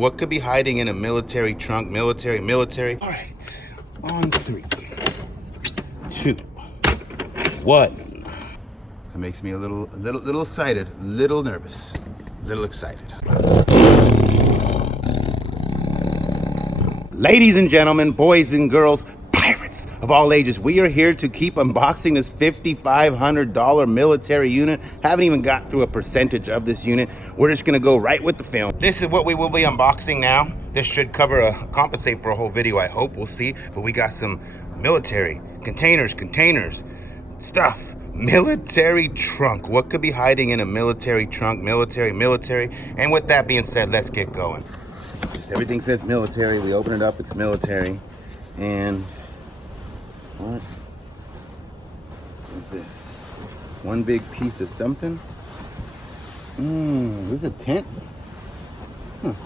What could be hiding in a military trunk? Military. All right, on 3, 2, 1. That makes me a little excited, a little nervous, a little excited. Ladies and gentlemen, boys and girls, pirates of all ages, we are here to keep unboxing this $5,500 military unit. Haven't even got through a percentage of this unit. We're just gonna go right with the film. This is what we will be unboxing now. This should compensate for a whole video, I hope. We'll see. But we got some military containers, stuff. Military trunk. What could be hiding in a military trunk? Military. And with that being said, let's get going. Just everything says military. We open it up, it's military. And what is this? One big piece of something? This is a tent?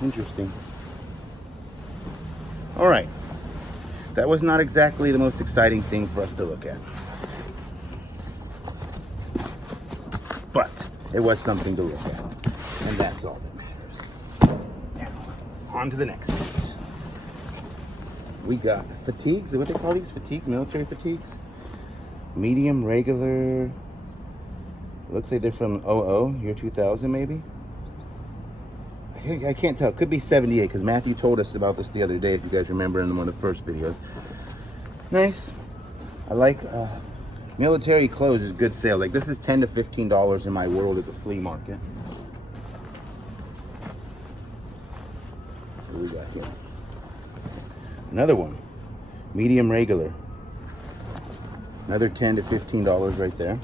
Interesting. All right. That was not exactly the most exciting thing for us to look at. But it was something to look at. And that's all that matters. Now, on to the next piece. We got fatigues. What they call these? Fatigues? Military fatigues? Medium, regular. Looks like they're from year 2000 maybe. I can't tell. Could be 78 because Matthew told us about this the other day, if you guys remember, in one of the first videos. Nice. I like military clothes is good sale. Like this is $10 to $15 in my world at the flea market. What do we got here? Another one. Medium, regular. Another $10 to $15 right there.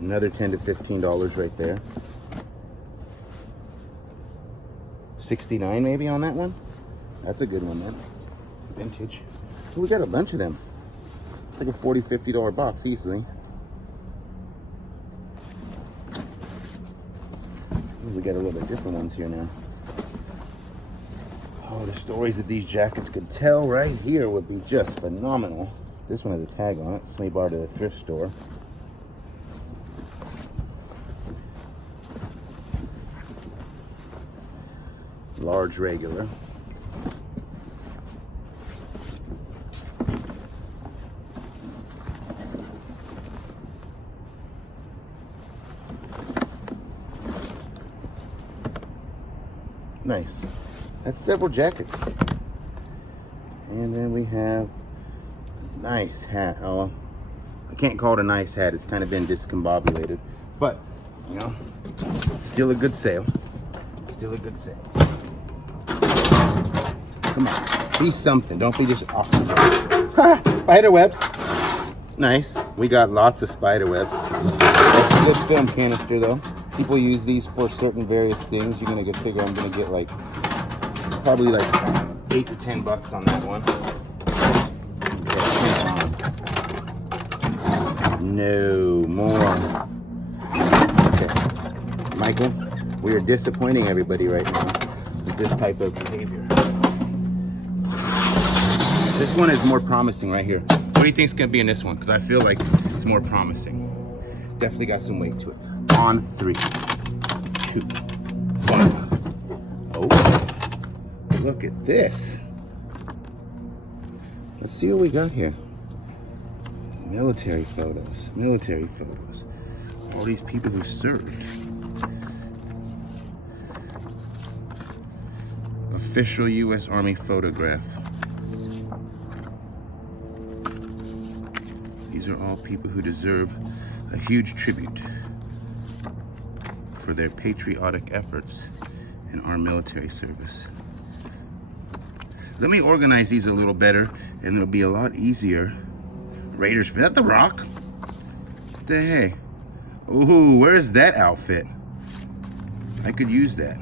Another $10 to $15 right there. 69 maybe on that one. That's a good one then. Vintage. Oh, we got a bunch of them. It's like a $40, $50 box easily. We got a little bit different ones here now. Oh, the stories that these jackets could tell right here would be just phenomenal. This one has a tag on it. Somebody bought it at a thrift store. Large, regular. Nice. That's several jackets. And then we have a nice hat. Oh, I can't call it a nice hat. It's kind of been discombobulated. But, you know, still a good sale. Still a good sale. Come on. Be something. Don't be just off. Spider webs. Nice. We got lots of spider webs. That's a good film canister, though. People use these for certain various things. You're gonna figure I'm gonna get like probably like $8 to $10 on that one. No more. Okay, Michael, we are disappointing everybody right now with this type of behavior. This one is more promising right here. What do you think is gonna be in this one? Because I feel like it's more promising. Definitely got some weight to it. On 3, 2, 1. Oh, look at this. Let's see what we got here. Military photos. All these people who served. Official U.S. Army photograph. These are all people who deserve a huge tribute for their patriotic efforts in our military service. Let me organize these a little better and it'll be a lot easier. Raiders, is that The Rock? What the hey? Ooh, where's that outfit? I could use that.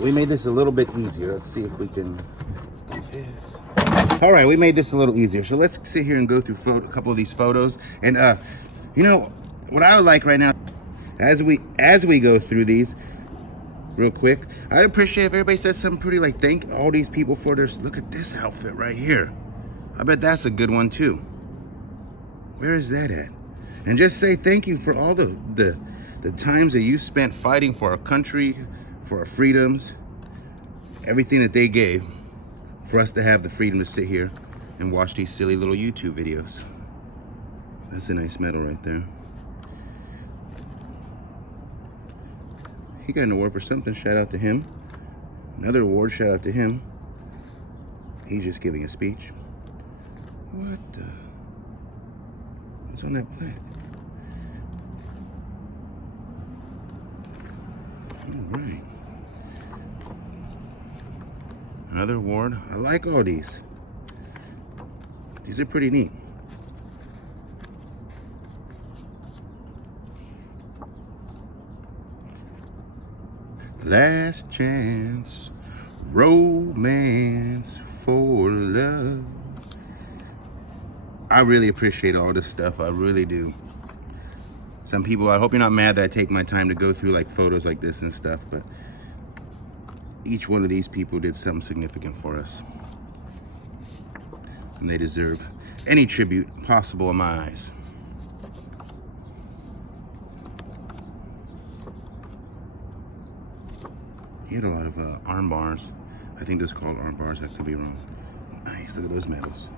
We made this a little bit easier. Let's see if we can do this. All right, we made this a little easier. So let's sit here and go through a couple of these photos. And you know, what I would like right now, as we go through these real quick, I'd appreciate if everybody said something pretty, like thank all these people for their, look at this outfit right here. I bet that's a good one too. Where is that at? and just say thank you for all the times that you spent fighting for our country, for our freedoms, everything that they gave for us to have the freedom to sit here and watch these silly little YouTube videos. That's a nice medal right there. He got an award for something. Shout out to him. Another award. Shout out to him. He's just giving a speech. What the? What's on that plaque? All right. Another award. I like all these. These are pretty neat. Last chance, romance for love. I really appreciate all this stuff. I really do. Some people, I hope you're not mad that I take my time to go through like photos like this and stuff, but each one of these people did something significant for us. And they deserve any tribute possible in my eyes. He had a lot of arm bars. I think those are called arm bars. I could be wrong. Nice, look at those medals.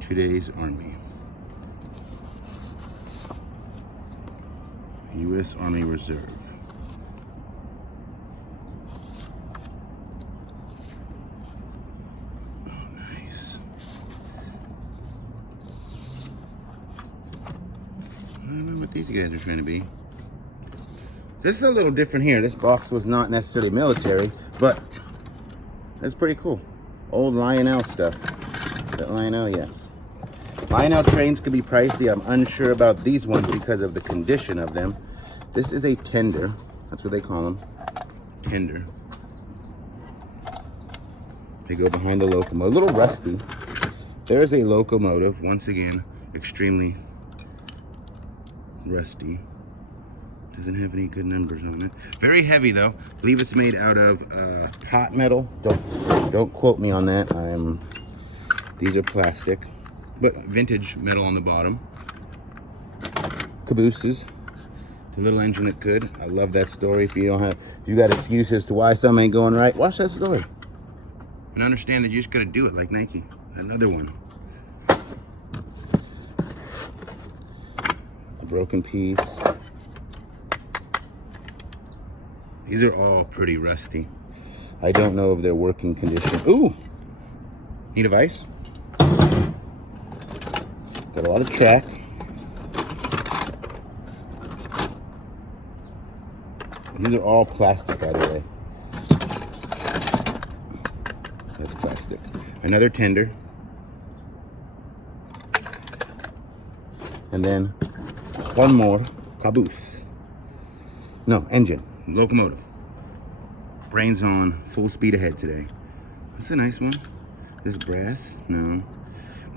Today's Army. U.S. Army Reserve. Oh, nice. I don't know what these guys are trying to be. This is a little different here. This box was not necessarily military, but that's pretty cool. Old Lionel stuff. That Lionel, yes. Lionel trains could be pricey. I'm unsure about these ones because of the condition of them. This is a tender. That's what they call them. Tender. They go behind the locomotive. A little rusty. There's a locomotive. Once again, extremely rusty. Doesn't have any good numbers on it. Very heavy though. I believe it's made out of hot metal. Don't quote me on that. These are plastic, but vintage metal on the bottom. Cabooses. The little engine that could. I love that story. If you got excuses to why something ain't going right, watch that story. And understand that you just gotta do it like Nike. Another one. A broken piece. These are all pretty rusty. I don't know if they're working condition. Ooh! Need a vise? Got a lot of track. These are all plastic, by the way. That's plastic. Another tender. And then one more caboose. No, engine. Locomotive. Brains on, full speed ahead today. That's a nice one. This brass? No.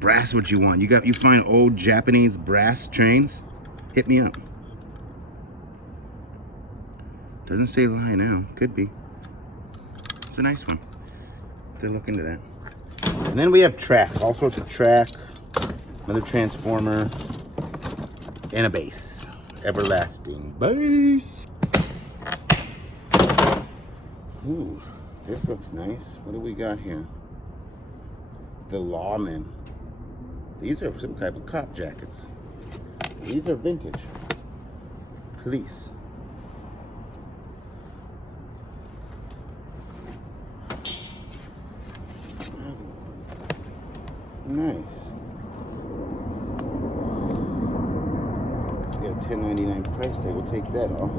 Brass what you want. You find old Japanese brass trains? Hit me up. Doesn't say lie now. Could be. It's a nice one. Have to look into that. And then we have track. All sorts of track. Another transformer. And a base. Everlasting base. Ooh, this looks nice. What do we got here? The Lawmen. These are some type of cop jackets. These are vintage. Police. Nice. We got a $10.99 price tag. We'll take that off.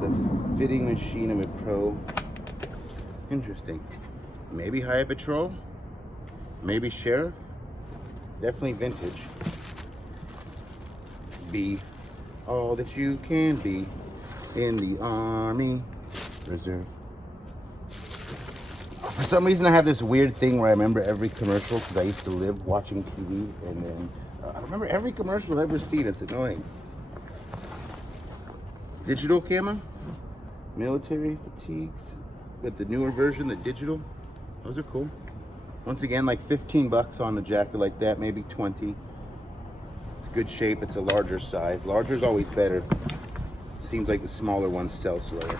The fitting machine of a pro. Interesting. Maybe Highway Patrol. Maybe Sheriff. Definitely vintage. Be all that you can be in the Army Reserve. For some reason, I have this weird thing where I remember every commercial because I used to live watching TV, and then I remember every commercial I've ever seen. It's annoying. Digital camera, military fatigues, but the newer version, the digital, those are cool. Once again, like 15 bucks on a jacket like that, maybe 20. It's good shape. It's a larger size. Larger is always better. Seems like the smaller ones sell slower.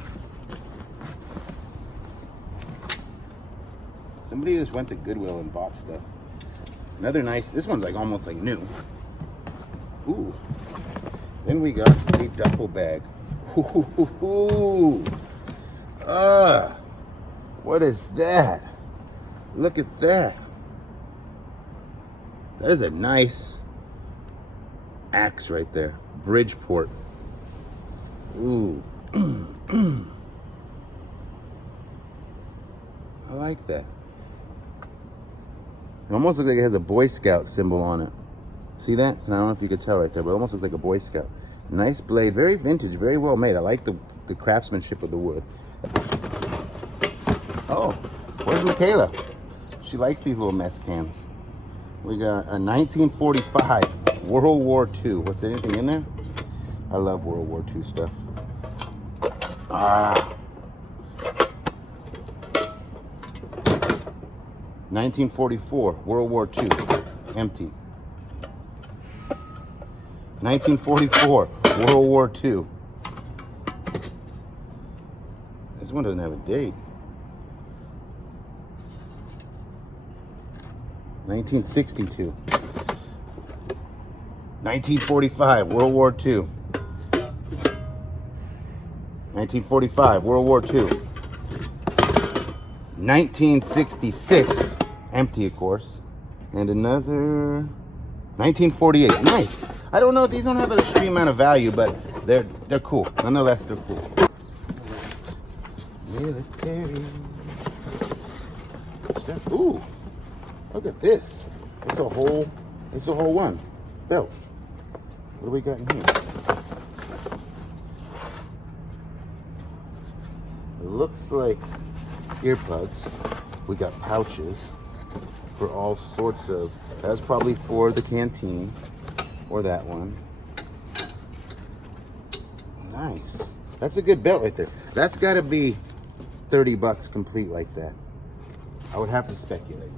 Somebody just went to Goodwill and bought stuff. Another nice, this one's like almost like new. Ooh. Then we got a duffel bag. Ooh. What is that? Look at that. That is a nice axe right there. Bridgeport. Ooh. I like that. It almost looks like it has a Boy Scout symbol on it. See that? I don't know if you could tell right there, but it almost looks like a Boy Scout. Nice blade, very vintage, very well made. I like the craftsmanship of the wood. Oh, where's Michaela? She likes these little mess cans. We got a 1945 World War II. What's anything in there? I love World War II stuff. 1944 World War II. Empty. 1944 World War II. This one doesn't have a date. 1962. 1945 World War II. 1945 World War II. 1966, empty of course, and another 1948. Nice. I don't know if these don't have an extreme amount of value, but they're cool. Nonetheless, they're cool. Military stuff. Ooh, look at this. It's a whole one. Belt. What do we got in here? It looks like earplugs. We got pouches for all sorts of, that's probably for the canteen or that one. Nice. That's a good belt right there. That's got to be 30 bucks complete like that. I would have to speculate.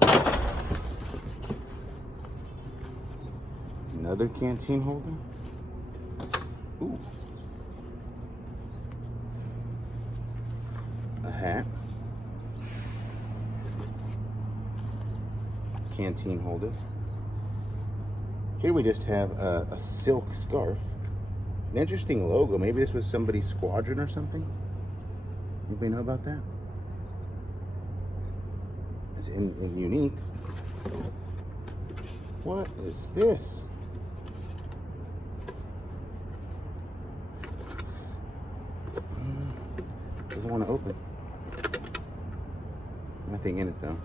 Another canteen holder. Ooh. A hat. Canteen holder. Here we just have a silk scarf. An interesting logo. Maybe this was somebody's squadron or something. Anybody know about that? It's unique. What is this? Doesn't want to open. Nothing in it though.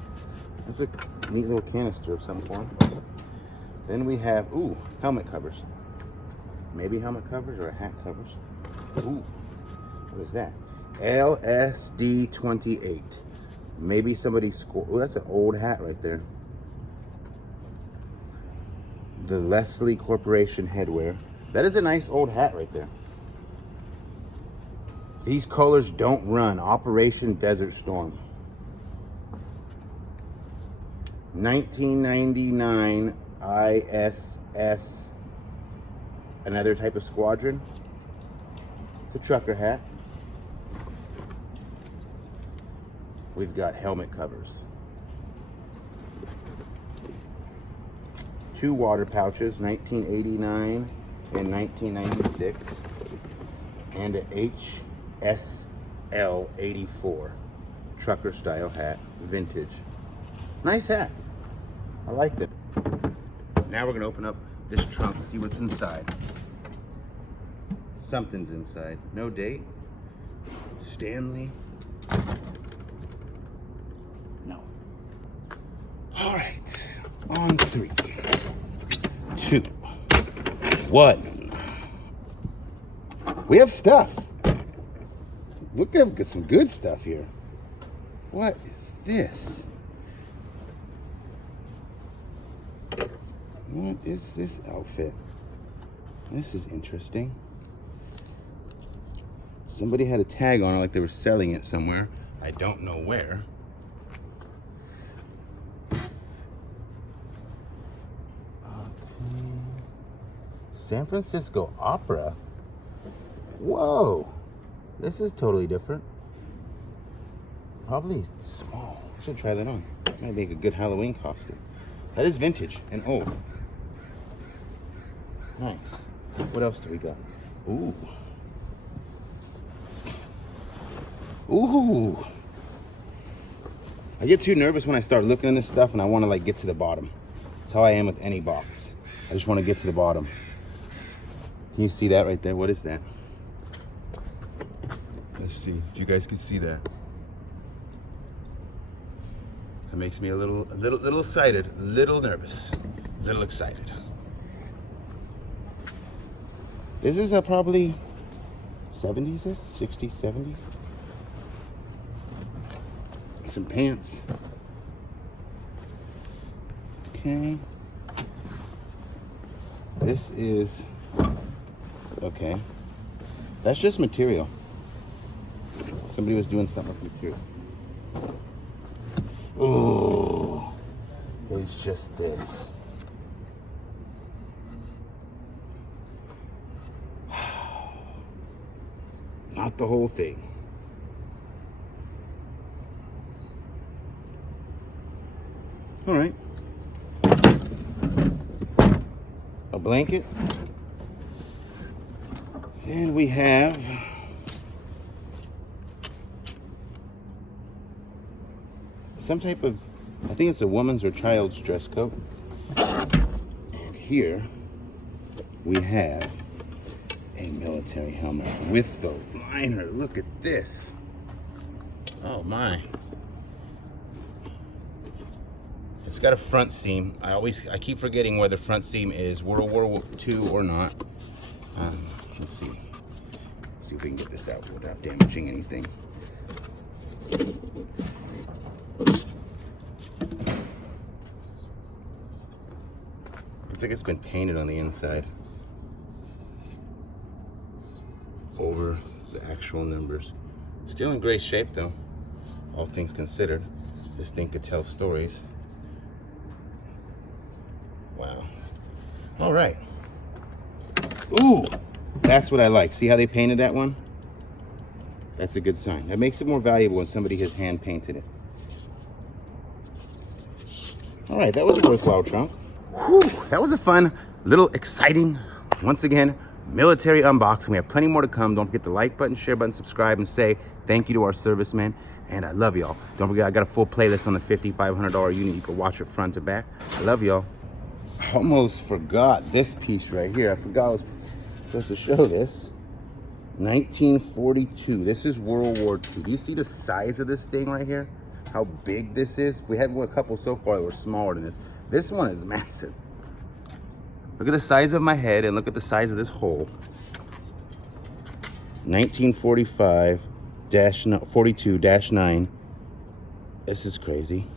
It's a neat little canister of some form. Then we have, ooh, helmet covers. Maybe helmet covers or a hat covers. Ooh, what is that? LSD 28. Maybe somebody scored. Oh, that's an old hat right there. The Leslie Corporation headwear. That is a nice old hat right there. These colors don't run. Operation Desert Storm. 1999 ISS. Another type of squadron. It's a trucker hat. We've got helmet covers. 2 water pouches, 1989 and 1996. And a HSL 84 trucker style hat, vintage. Nice hat. I liked it. Now we're gonna open up this trunk, see what's inside. Something's inside. No date. Stanley. No. All right. On 3, 2, 1. We have stuff. Look at some good stuff here. What is this? What is this outfit? This is interesting. Somebody had a tag on it like they were selling it somewhere. I don't know where. Okay. San Francisco Opera. Whoa. This is totally different. Probably small. I should try that on. Might make a good Halloween costume. That is vintage and old. Nice. What else do we got? Ooh. Ooh. I get too nervous when I start looking at this stuff and I want to like get to the bottom. That's how I am with any box. I just want to get to the bottom. Can you see that right there? What is that? Let's see if you guys can see that. That makes me a little excited, a little nervous, a little excited. This is probably 70s, 60s, 70s. Some pants. Okay. This is, okay. That's just material. Somebody was doing something with material. Oh, it's just this. Not the whole thing. All right. A blanket. And we have some type of, I think it's a woman's or child's dress coat. And here we have a military helmet with the liner. Look at this. Oh my. It's got a front seam. I keep forgetting whether front seam is World War II or not. Let's see. See if we can get this out without damaging anything. Looks like it's been painted on the inside over the actual numbers. Still in great shape though, all things considered. This thing could tell stories. Wow. All right. Ooh, that's what I like. See how they painted that one? That's a good sign. That makes it more valuable when somebody has hand painted it. All right, that was a worthwhile trunk. Whew, that was a fun, little exciting, once again, military unboxing. We have plenty more to come. Don't forget the like button, share button, subscribe, and say thank you to our servicemen. And I love y'all. Don't forget, I got a full playlist on the $5,500 unit. You can watch it front to back. I love y'all. Almost forgot this piece right here. I forgot I was supposed to show this. 1942. This is World War II. Do you see the size of this thing right here? How big this is? We had a couple so far that were smaller than this. This one is massive. Look at the size of my head and look at the size of this hole. 1945-42-9. This is crazy.